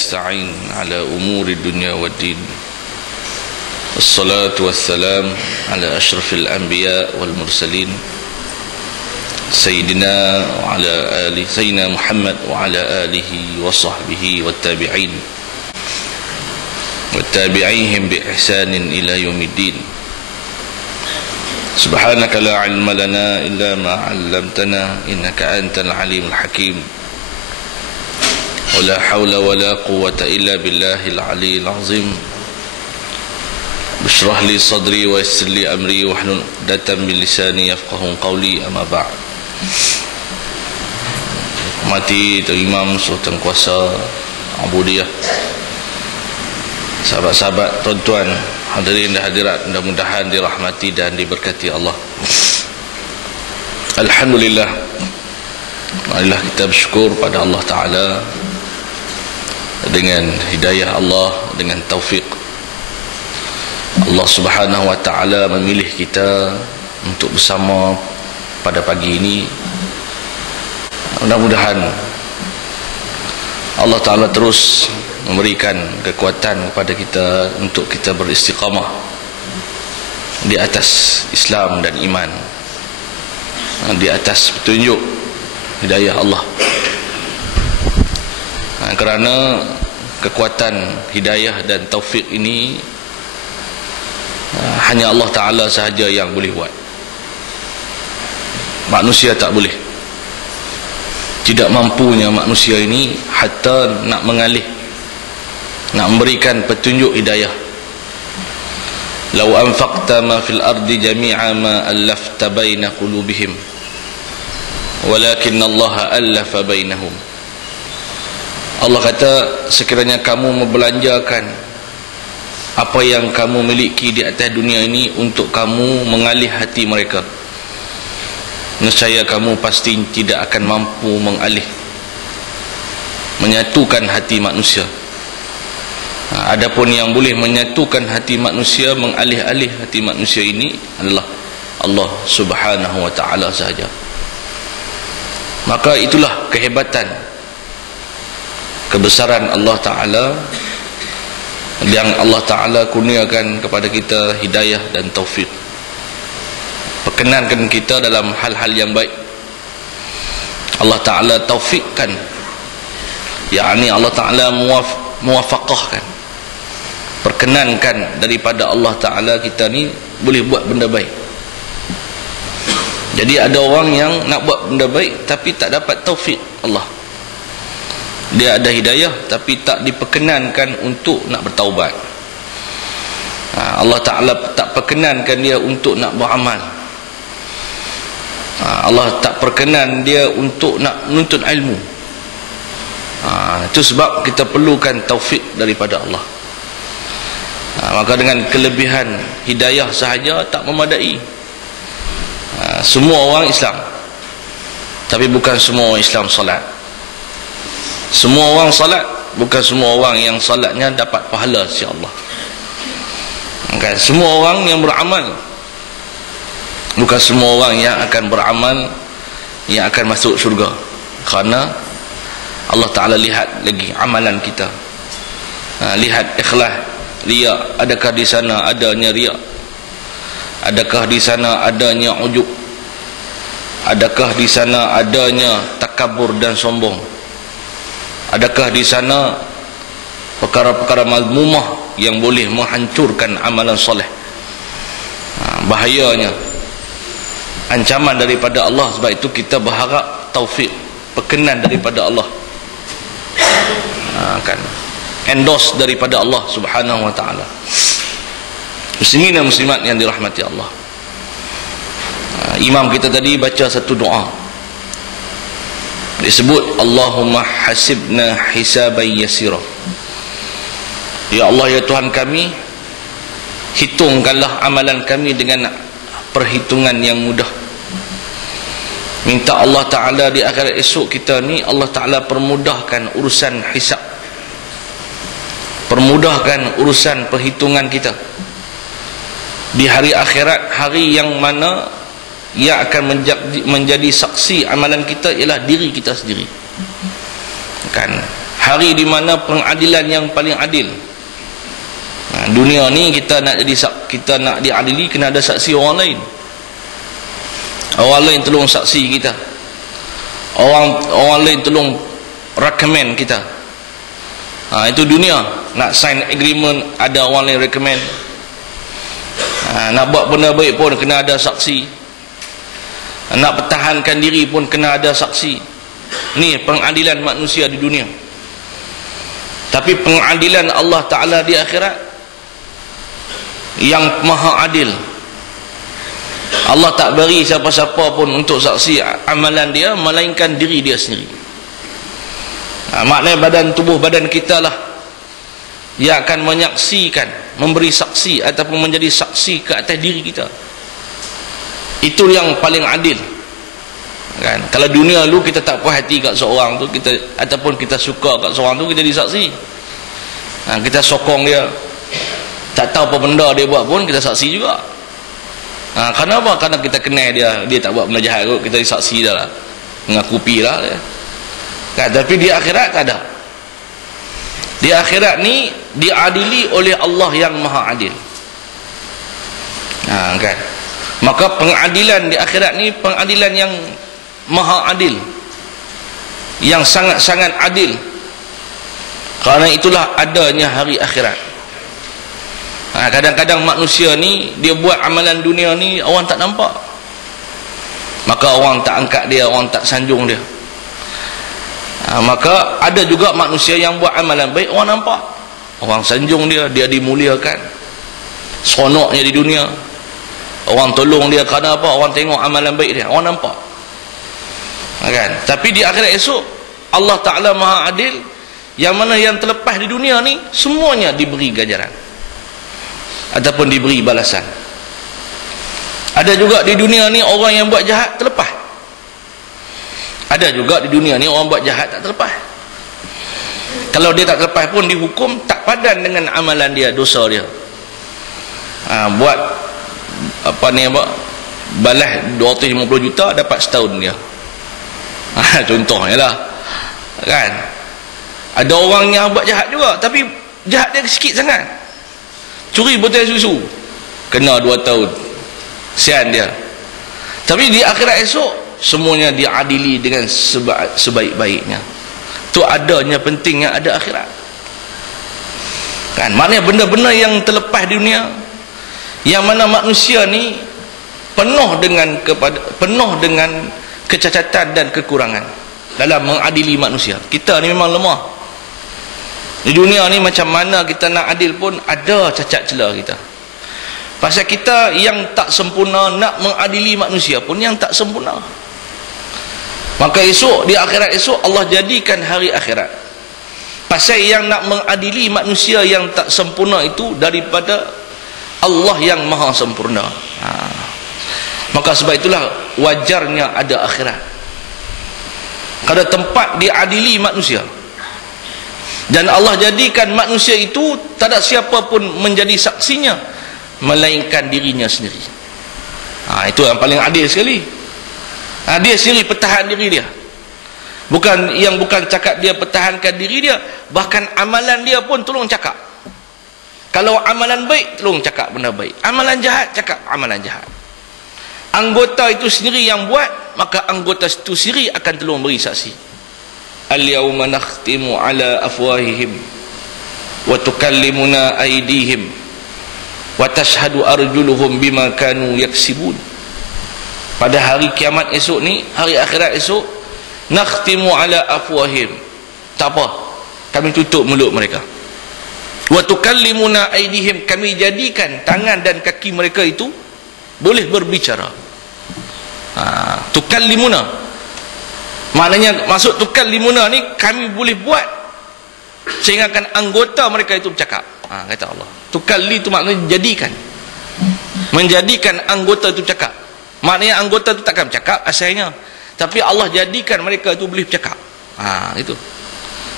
Nasta'in ala umuri dunya wa din. Assalatu wassalam ala ashrafil anbiya wal mursalin Sayyidina wa ala alihi Sayyidina Muhammad wa ala alihi wa sahbihi wa tabi'in wa tabi'ihim bi ihsanin ila yaumiddin. Subhanaka la ilma lana illa ma 'allamtana innaka antal alimul hakim. ولا حول ولا قوة إلا بالله العلي العظيم. بشرح لي صدري ويسر لي أمري واحلل عقدة من لساني يفقهوا قولي. أما بعد. Mati Tuan Imam Sultan Kuasa Abudiyah, sahabat-sahabat, tuan-tuan, hadirin dan hadirat, mudah-mudahan dirahmati dan diberkati Allah. Alhamdulillah, marilah kita bersyukur pada Allah Ta'ala dengan hidayah Allah, dengan taufik Allah Subhanahu wa Ta'ala memilih kita untuk bersama pada pagi ini. Mudah-mudahan Allah Ta'ala terus memberikan kekuatan kepada kita untuk kita beristiqamah di atas Islam dan iman, di atas petunjuk hidayah Allah. Kerana kekuatan hidayah dan taufik ini hanya Allah Ta'ala sahaja yang boleh buat. Manusia tak boleh. Tidak mampunya manusia ini hatta nak mengalih, nak memberikan petunjuk hidayah. Lau anfaqta ma fil ardi jami'a ma allafta baina qulubihim walakin Allah allafa bainahum. Allah kata, sekiranya kamu membelanjakan apa yang kamu miliki di atas dunia ini untuk kamu mengalih hati mereka, nescaya kamu pasti tidak akan mampu mengalih, menyatukan hati manusia. Adapun yang boleh menyatukan hati manusia, mengalih-alih hati manusia ini adalah Allah Subhanahu wa Ta'ala sahaja. Maka itulah kehebatan, kebesaran Allah Ta'ala yang Allah Ta'ala kurniakan kepada kita hidayah dan taufik, perkenankan kita dalam hal-hal yang baik. Allah Ta'ala taufikkan, yakni Allah Ta'ala muwafaqahkan, perkenankan daripada Allah Ta'ala kita ni boleh buat benda baik. Jadi ada orang yang nak buat benda baik tapi tak dapat taufik Allah. Dia ada hidayah tapi tak diperkenankan untuk nak bertaubat. Allah Ta'ala tak perkenankan dia untuk nak beramal. Allah tak perkenan dia untuk nak menuntut ilmu. Itu sebab kita perlukan taufik daripada Allah. Maka dengan kelebihan hidayah sahaja tak memadai. Semua orang Islam, tapi bukan semua orang Islam salat. Semua orang salat, bukan semua orang yang salatnya dapat pahala sisi Allah. Kan? Semua orang yang beramal, bukan semua orang yang akan beramal yang akan masuk syurga. Kerana Allah Ta'ala lihat lagi amalan kita, lihat ikhlas, riak. Adakah di sana adanya riak? Adakah di sana adanya ujub? Adakah di sana adanya takabur dan sombong? Adakah di sana perkara-perkara mazmumah yang boleh menghancurkan amalan soleh? Bahayanya, ancaman daripada Allah. Sebab itu kita berharap taufik, perkenan daripada Allah, kan, endorse daripada Allah Subhanahu wa Ta'ala. Muslimin dan muslimat yang dirahmati Allah, imam kita tadi baca satu doa, disebut Allahumma hasibna hisaban yasira. Ya Allah, ya Tuhan kami, hitungkanlah amalan kami dengan perhitungan yang mudah. Minta Allah Ta'ala di akhirat esok kita ni, Allah Ta'ala permudahkan urusan hisab, permudahkan urusan perhitungan kita di hari akhirat, hari yang mana yang akan menjadi saksi amalan kita ialah diri kita sendiri. Kan, hari di mana pengadilan yang paling adil. Dunia ni kita nak diadili, kena ada saksi orang lain. Orang lain tolong saksi kita. Orang lain tolong recommend kita. Itu dunia. Nak sign agreement, ada orang lain recommend. Nak buat benda baik pun kena ada saksi. Nak pertahankan diri pun kena ada saksi. Ni pengadilan manusia di dunia. Tapi pengadilan Allah Ta'ala di akhirat yang maha adil. Allah tak beri siapa-siapa pun untuk saksi amalan dia, melainkan diri dia sendiri. Maknanya tubuh badan kita lah yang akan menyaksikan, memberi saksi ataupun menjadi saksi ke atas diri kita. Itu yang paling adil, kan? Kalau dunia lu kita tak puas hati kat seorang tu, kita ataupun kita suka kat seorang tu, kita disaksi. Kita sokong dia, tak tahu apa benda dia buat pun kita saksi juga. Kenapa? Karena kita kenal dia tak buat benda jahat kot, kita disaksi dah lah, mengakupi lah dia. Kan? Tapi di akhirat tak ada. Di akhirat ni diadili oleh Allah yang maha adil. Kan? Maka pengadilan di akhirat ni pengadilan yang maha adil, yang sangat-sangat adil. Kerana itulah adanya hari akhirat. Kadang-kadang manusia ni dia buat amalan dunia ni orang tak nampak, maka orang tak angkat dia, orang tak sanjung dia. Maka ada juga manusia yang buat amalan baik, orang nampak, orang sanjung dia, dia dimuliakan, seronoknya di dunia, orang tolong dia. Kerana apa? Orang tengok amalan baik dia, orang nampak, kan? Tapi di akhirat esok Allah Ta'ala maha adil, yang mana yang terlepas di dunia ni semuanya diberi ganjaran ataupun diberi balasan. Ada juga di dunia ni orang yang buat jahat terlepas. Ada juga di dunia ni orang buat jahat tak terlepas. Kalau dia tak terlepas pun dihukum tak padan dengan amalan dia, dosa dia. Buat apa ni, balas 250 juta dapat setahun dia. Contohnya lah, kan? Ada orang yang buat jahat juga, tapi jahat dia sikit sangat. Curi botol susu kena 2 tahun, sian dia. Tapi di akhirat esok semuanya diadili dengan sebaik-baiknya. Itu adanya pentingnya ada akhirat, kan? Maknanya benda-benda yang terlepas di dunia, yang mana manusia ni penuh dengan kecacatan dan kekurangan dalam mengadili manusia. Kita ni memang lemah. Di dunia ni macam mana kita nak adil pun ada cacat celah kita. Pasal kita yang tak sempurna, nak mengadili manusia pun yang tak sempurna. Maka esok, di akhirat esok, Allah jadikan hari akhirat, pasal yang nak mengadili manusia yang tak sempurna itu daripada Allah yang maha sempurna. Maka sebab itulah wajarnya ada akhirat, ada tempat diadili manusia. Dan Allah jadikan manusia itu tak ada siapa pun menjadi saksinya melainkan dirinya sendiri. Itu yang paling adil sekali. Dia sendiri pertahan diri dia. Bukan cakap dia pertahankan diri dia, bahkan amalan dia pun tolong cakap. Kalau amalan baik, tolong cakap benda baik. Amalan jahat, cakap amalan jahat. Anggota itu sendiri yang buat, maka anggota itu sendiri akan tolong beri saksi. Al-yawma nakhtimu ala afwahihim wa tukallimuna aydihim wa tashhadu arjuluhum bima kanu yaksibun. Pada hari kiamat esok ni, hari akhirat esok, nakhtimu ala afwahihim, tak apa, kami tutup mulut mereka. Wa tukallimuna aydihim, kami jadikan tangan dan kaki mereka itu boleh berbicara. Tukallimuna maknanya, maksud tukallimuna ni kami boleh buat sehingga kan anggota mereka itu bercakap. Kata Allah, tukalli itu maknanya jadikan, menjadikan anggota itu bercakap. Maknanya anggota itu takkan bercakap asalnya, tapi Allah jadikan mereka itu boleh bercakap. Itu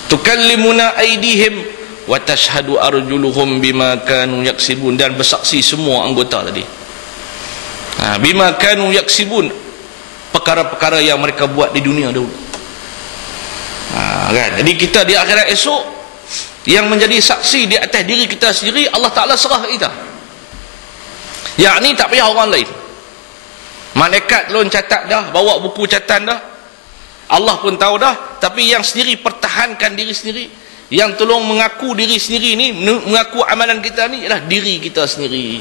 tukallimuna aydihim wa tashhadu arjuluhum bima kanu yaksibun, dan bersaksi semua anggota tadi. Bima kanu yaksibun, perkara-perkara yang mereka buat di dunia dahulu. Kan? Jadi kita di akhirat esok yang menjadi saksi di atas diri kita sendiri, Allah Ta'ala serah kita. Yang ni tak payah orang lain. Malaikat lon catat dah, bawa buku catatan dah, Allah pun tahu dah. Tapi yang sendiri pertahankan diri sendiri, yang tolong mengaku diri sendiri ni, mengaku amalan kita ni ialah diri kita sendiri.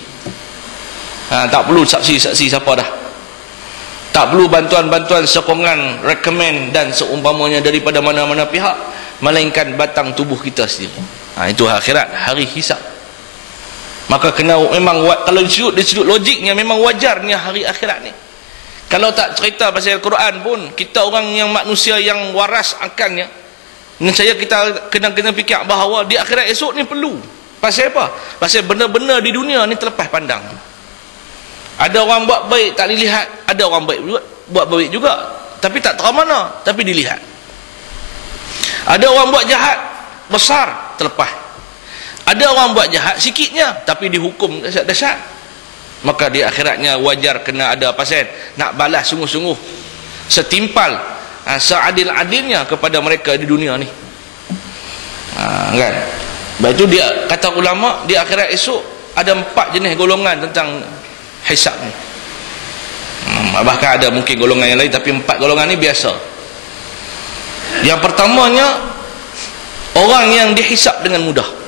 Tak perlu saksi-saksi siapa dah, tak perlu bantuan-bantuan, sokongan, rekomen dan seumpamanya daripada mana-mana pihak, melainkan batang tubuh kita sendiri. Itu akhirat, hari hisab. Maka kena memang, kalau disudut logiknya memang wajarnya hari akhirat ni. Kalau tak cerita pasal Al-Quran pun, kita orang yang manusia yang waras akannya, saya kita kena fikir bahawa di akhirat esok ni perlu. Pasal apa? Pasal benda-benda di dunia ni terlepas pandang. Ada orang buat baik tak dilihat, ada orang baik buat baik juga, tapi tak tahu mana, tapi dilihat. Ada orang buat jahat besar, terlepas. Ada orang buat jahat sikitnya, tapi dihukum dahsyat. Maka di akhiratnya wajar kena ada pasal nak balas sungguh-sungguh, setimpal, seadil-adilnya kepada mereka di dunia ni. Kan? Baik itu dia kata ulama, di akhirat esok ada 4 jenis golongan tentang hisab ni. Bahkan ada mungkin golongan yang lain, tapi 4 golongan ni biasa. Yang pertamanya, orang yang dihisab dengan mudah.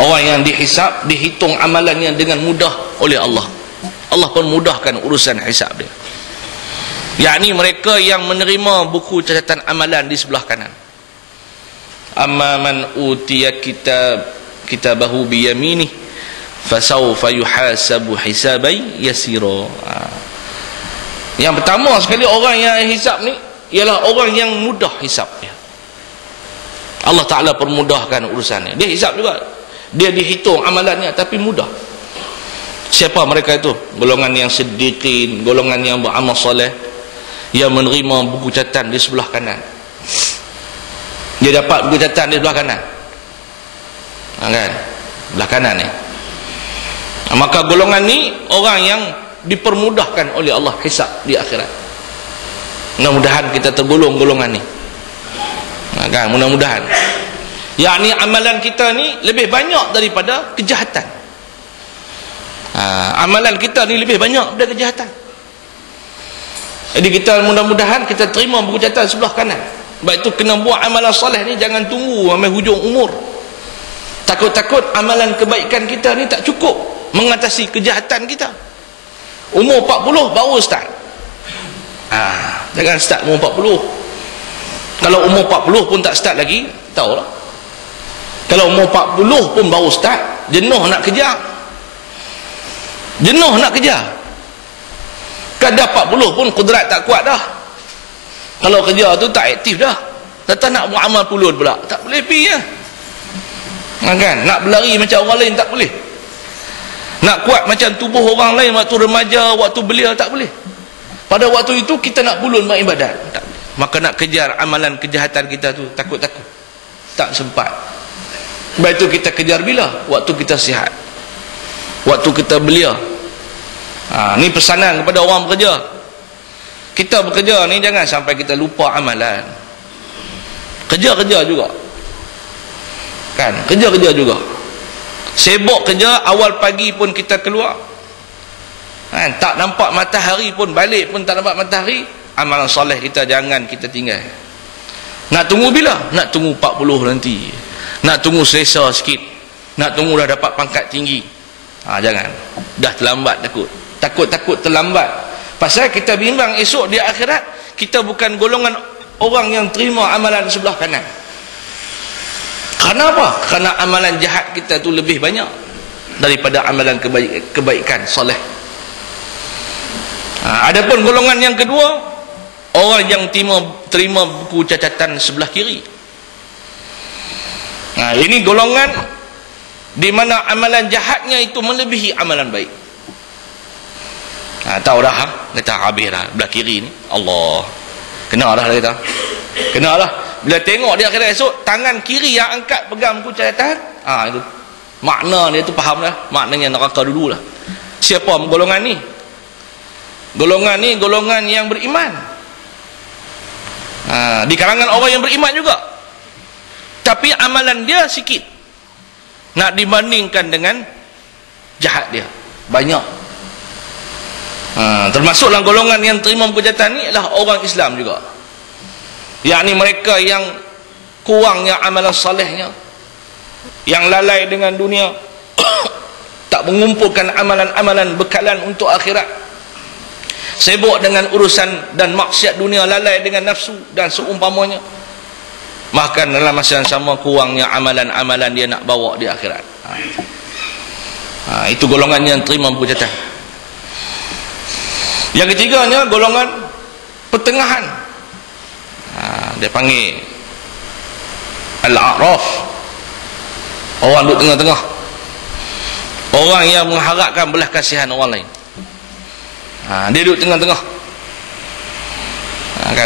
Orang yang dihisab, dihitung amalannya dengan mudah oleh Allah. Allah pun mudahkan urusan hisab dia. Yakni mereka yang menerima buku catatan amalan di sebelah kanan. Amma man utiya kitabahu biyaminih fasawfa yuhasabu hisaban yasira. Yang pertama sekali orang yang hisab ni ialah orang yang mudah hisab dia. Allah Ta'ala permudahkan urusannya. Dia hisab juga, dia dihitung amalannya, tapi mudah. Siapa mereka itu? Golongan yang siddiqin, golongan yang beramal soleh, yang menerima buku catatan di sebelah kanan. Dia dapat buku catatan di sebelah kanan, kan? Sebelah kanan ni. Maka golongan ni orang yang dipermudahkan oleh Allah hisab di akhirat. Mudah-mudahan kita tergolong golongan ni. Kan, mudah-mudahan. Yakni amalan kita ni lebih banyak daripada kejahatan. Amalan kita ni lebih banyak daripada kejahatan. Jadi kita mudah-mudahan kita terima buku catatan sebelah kanan. Baik itu kena buat amalan soleh ni, jangan tunggu sampai hujung umur. Takut-takut amalan kebaikan kita ni tak cukup mengatasi kejahatan kita. Umur 40 baru start. Jangan start umur 40. Kalau umur 40 pun tak start lagi, tahulah. Kalau umur 40 pun baru start, jenuh nak kejar. Jenuh nak kejar. Kadang 40 pun kudrat tak kuat dah. Kalau kerja tu tak aktif dah. Tetap nak buat amal pulun pula, tak boleh pergi ya. Kan? Nak berlari macam orang lain tak boleh. Nak kuat macam tubuh orang lain waktu remaja, waktu belia, tak boleh. Pada waktu itu kita nak pulun buat ibadat, tak boleh. Maka nak kejar amalan kejahatan kita tu takut-takut, tak sempat. Sebab itu kita kejar bila? Waktu kita sihat, waktu kita belia. Ni pesanan kepada orang bekerja. Kita bekerja ni jangan sampai kita lupa amalan. Kerja-kerja juga, kan? Kerja-kerja juga. Sibuk kerja, awal pagi pun kita keluar, kan? Tak nampak matahari pun, balik pun tak nampak matahari. Amalan soleh kita jangan kita tinggal. Nak tunggu bila? Nak tunggu 40 nanti. Nak tunggu selesa sikit. Nak tunggu dah dapat pangkat tinggi. Jangan. Dah terlambat takut. Takut-takut terlambat. Pasal kita bimbang esok di akhirat kita bukan golongan orang yang terima amalan sebelah kanan. Kerana apa? Kerana amalan jahat kita tu lebih banyak daripada amalan kebaikan soleh. Adapun golongan yang kedua, orang yang terima buku catatan sebelah kiri. Ini golongan di mana amalan jahatnya itu melebihi amalan baik. Tahu dah, kata habis dah belah kiri ni. Allah, kena dah kita. Kena lah. Bila tengok dia akhirat esok, tangan kiri yang angkat pegang buku catatan, itu makna dia tu faham dah. Maknanya neraka dulu lah. Siapa golongan ni? Golongan ni golongan yang beriman. Di kalangan orang yang beriman juga, tapi amalan dia sikit nak dibandingkan dengan jahat dia banyak. Termasuklah golongan yang terima hujatan ni adalah orang Islam juga, yakni mereka yang kurangnya amalan salehnya, yang lalai dengan dunia, tak mengumpulkan amalan-amalan bekalan untuk akhirat, sibuk dengan urusan dan maksiat dunia, lalai dengan nafsu dan seumpamanya. Maka dalam masa yang sama kurangnya amalan-amalan dia nak bawa di akhirat. Itu golongan yang terima hujatan. Yang ketiganya golongan pertengahan. Dia panggil Al-A'raf, orang duduk tengah-tengah, orang yang mengharapkan belas kasihan orang lain. Dia duduk tengah-tengah.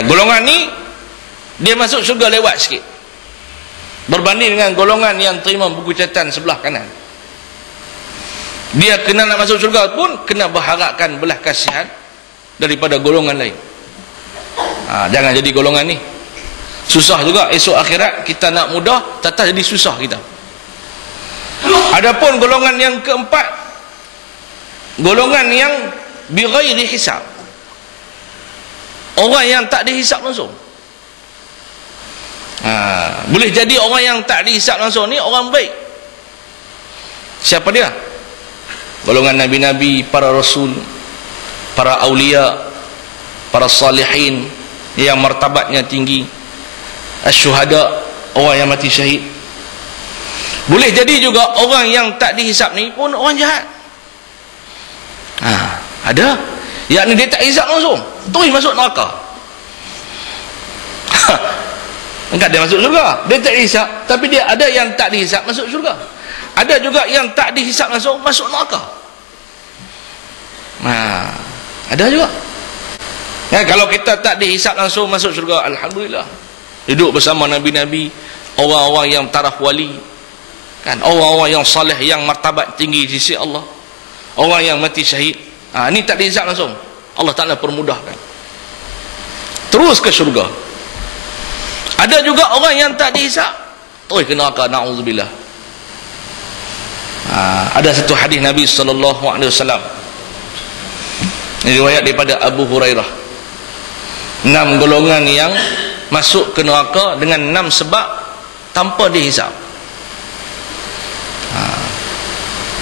Golongan ni dia masuk syurga lewat sikit berbanding dengan golongan yang terima buku catatan sebelah kanan. Dia kena nak masuk syurga pun kena berharapkan belas kasihan daripada golongan lain. Jangan jadi golongan ni. Susah juga esok akhirat kita nak mudah, tak jadi susah kita. Adapun golongan yang keempat, golongan yang bighairi hisab, orang yang tak dihisab langsung. Boleh jadi orang yang tak dihisab langsung ni orang baik. Siapa dia? Golongan nabi-nabi, para rasul, para awliya, para salihin yang martabatnya tinggi, asyuhada, orang yang mati syahid. Boleh jadi juga orang yang tak dihisab ni pun orang jahat. Ada, yakni dia tak hisab langsung, terus masuk neraka. Enggak, dia masuk syurga, dia tak dihisab, tapi dia ada yang tak dihisab masuk syurga. Ada juga yang tak dihisab langsung masuk neraka. Ada juga. Kalau kita tak dihisab langsung masuk syurga, alhamdulillah, duduk bersama nabi-nabi, orang-orang yang taraf wali, kan, orang-orang yang saleh, yang martabat tinggi di sisi Allah, orang yang mati syahid. Ni tak dihisab langsung, Allah Ta'ala permudahkan terus ke syurga. Ada juga orang yang tak dihisab terus ke neraka, na'udzubillah. Ada satu hadis Nabi SAW, riwayat daripada Abu Hurairah, 6 golongan yang masuk ke neraka dengan 6 sebab tanpa dihisab.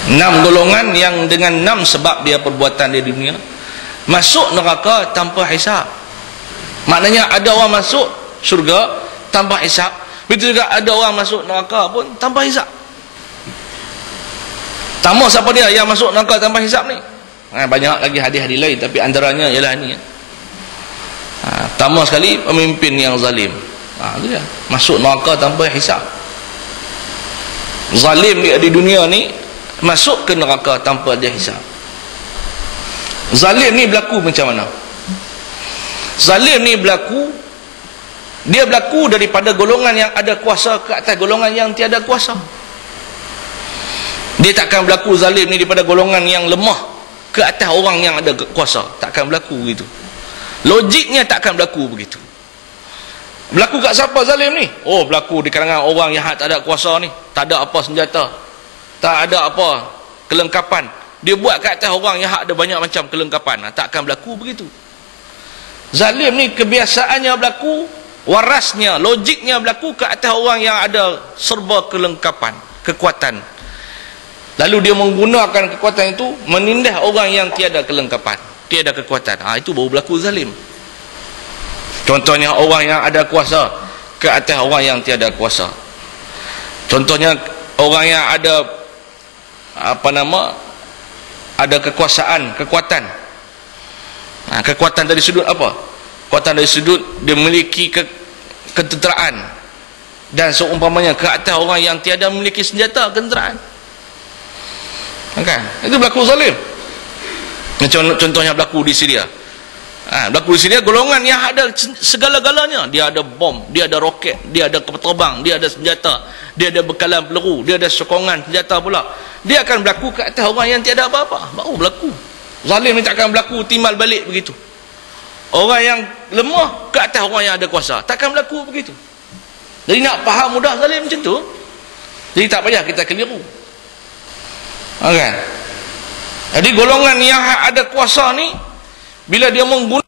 6 golongan yang dengan 6 sebab dia perbuatan di dunia masuk neraka tanpa hisab. Maknanya ada orang masuk syurga tanpa hisab, begitu juga ada orang masuk neraka pun tanpa hisab. Tamu siapa dia yang masuk neraka tanpa hisab ni? Banyak lagi hadis-hadis lain, tapi antaranya ialah ni. Tamu sekali pemimpin yang zalim. Itu dia, masuk neraka tanpa hisab. Zalim dia di dunia ni masuk ke neraka tanpa dia hisab. Zalim ni berlaku macam mana? Zalim ni berlaku, dia berlaku daripada golongan yang ada kuasa ke atas golongan yang tiada kuasa. Dia takkan berlaku zalim ni daripada golongan yang lemah ke atas orang yang ada kuasa. Takkan berlaku begitu. Logiknya takkan berlaku begitu. Berlaku kat siapa zalim ni? Berlaku di kalangan orang yang tak ada kuasa ni, tak ada apa senjata, tak ada apa kelengkapan. Dia buat kat atas orang yang ada banyak macam kelengkapan. Takkan berlaku begitu. Zalim ni kebiasaannya berlaku, warasnya, logiknya berlaku ke atas orang yang ada serba kelengkapan, kekuatan. Lalu dia menggunakan kekuatan itu menindas orang yang tiada kelengkapan, tiada kekuatan. Itu baru berlaku zalim. Contohnya orang yang ada kuasa ke atas orang yang tiada kuasa. Contohnya orang yang ada ada kekuasaan, kekuatan. Kekuatan dari sudut apa? Kekuatan dari sudut dia memiliki ketenteraan dan seumpamanya ke atas orang yang tiada memiliki senjata ketenteraan. Itu berlaku zalim. Contohnya berlaku di Syria. Berlaku di Syria golongan yang ada segala-galanya. Dia ada bom, dia ada roket, dia ada kapal terbang, dia ada senjata, dia ada bekalan peluru, dia ada sokongan senjata pula. Dia akan berlaku ke atas orang yang tiada apa-apa. Baru berlaku. Zalim ni takkan berlaku timbal balik begitu. orang yang lemah ke atas orang yang ada kuasa. Takkan berlaku begitu. Jadi nak faham mudah zalim macam tu. Jadi tak payah kita keliru. Kan? Jadi golongan yang ada kuasa ni, bila dia menggunakan